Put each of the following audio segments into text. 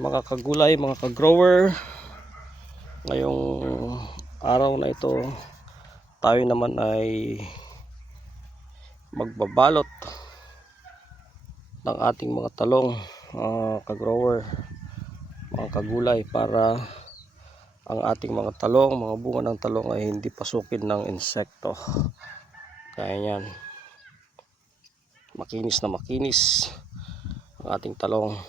mga kagulay, mga kagrower, ngayong araw na ito tayo naman ay magbabalot ng ating mga talong, kagrower, mga kagulay, para ang ating mga talong, mga bunga ng talong ay hindi pasukin ng insekto. Kaya yan, makinis na makinis ang ating talong.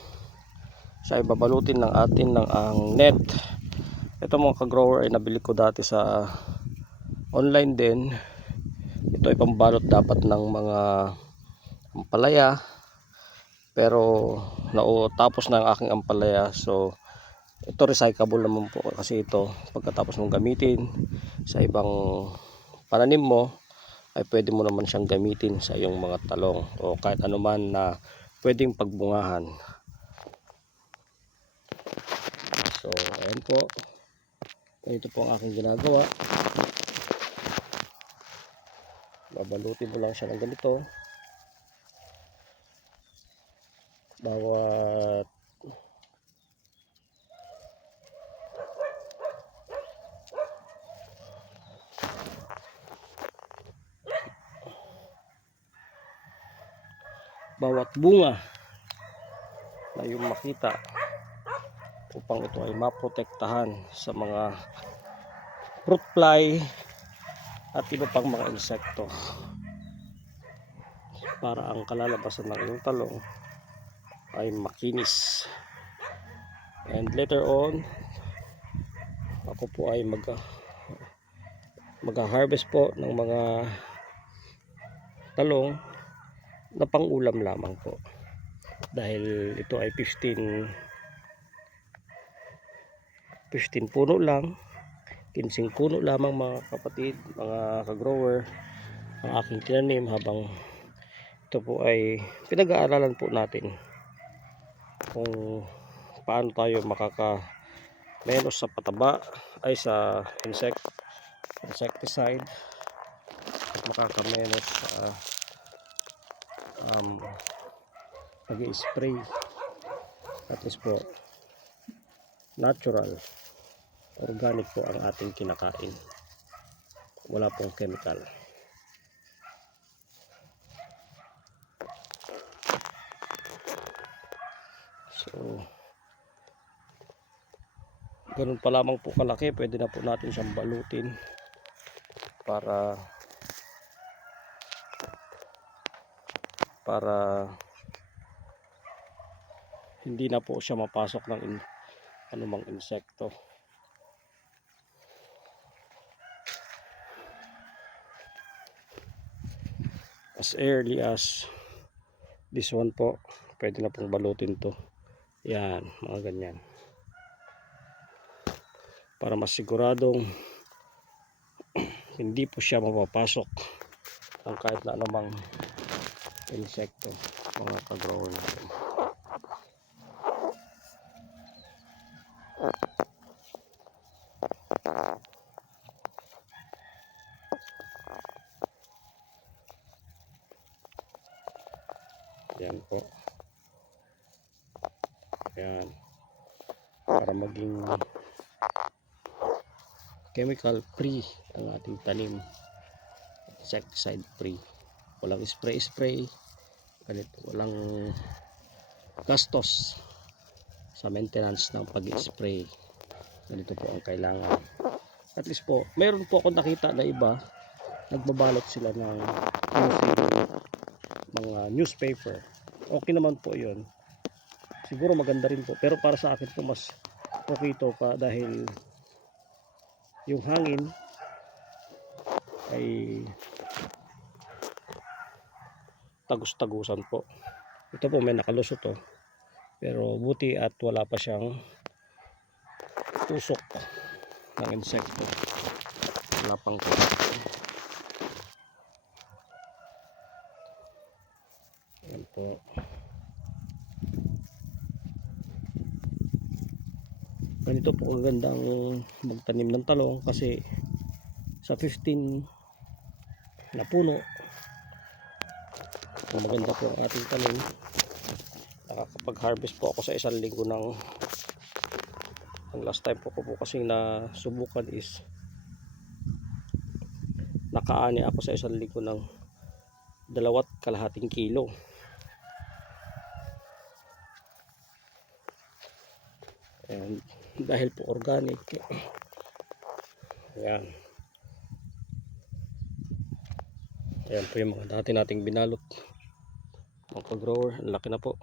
Siya ay babalutin ng atin ng ang net. Ito mga kagrower ay nabili ko dati sa online din. Ito ay pambalot dapat ng mga ampalaya, pero tapos na ang aking ampalaya, so ito recyclable naman po, kasi ito pagkatapos mong gamitin sa ibang pananim mo ay pwede mo naman siyang gamitin sa iyong mga talong o kahit anuman na pwedeng pagbungahan. So ayan po, ito po ang aking ginagawa. Babalutin mo lang siya ng ganito bawat bunga na yung makita, upang ito ay maprotektahan sa mga fruit fly at iba pang mga insekto, para ang kalalabasan ng iyong talong ay makinis. And later on, ako po ay mag-harvest po ng mga talong na pang-ulam lamang po, dahil ito ay 15 puno lang, 15 puno lamang mga kapatid, mga kagrower, ang aking tinanim, habang ito po ay pinag-aaralan po natin kung paano tayo makaka-menos sa pataba ay sa insecticide, at makaka-menos sa pag-i-spray, at least po natural, organic po ang ating kinakain, wala pong chemical. So ganun pa lamang po kalaki, pwede na po natin siyang balutin para hindi na po siya mapasok ng anumang insekto. As early as this one po, pwede na pong balutin to. Yan, mga ganyan, para masiguradong hindi po siya mapapasok ng kahit na anumang insekto, mga kagrower natin. Yan po. Yan, para maging chemical free ang ating tanim, insecticide free, walang spray, ganito, walang gastos sa maintenance ng pag-spray. Ganito po ang kailangan. At least po, meron po akong nakita na iba, nagbabalot sila ng mga newspaper. Okay naman po yun, siguro maganda rin po, pero para sa akin po mas okay ito pa, dahil yung hangin ay tagus-tagusan po. Ito po may nakalusot to, pero buti at wala pa siyang tusok ng insekto, wala pang tusok. Yan po. Ganito po kagandang magtanim ng talong, kasi sa 15 na puno, maganda po ang ating talong. Nakakapag-harvest po ako sa isang linggo ng Ang last time po ko po kasing nasubukan is nakaani ako sa isang linggo ng 2.5 kilo. And dahil po organic, ayan. Ayan po yung mga dati nating binalot, mga ka-grower. Ang laki na po.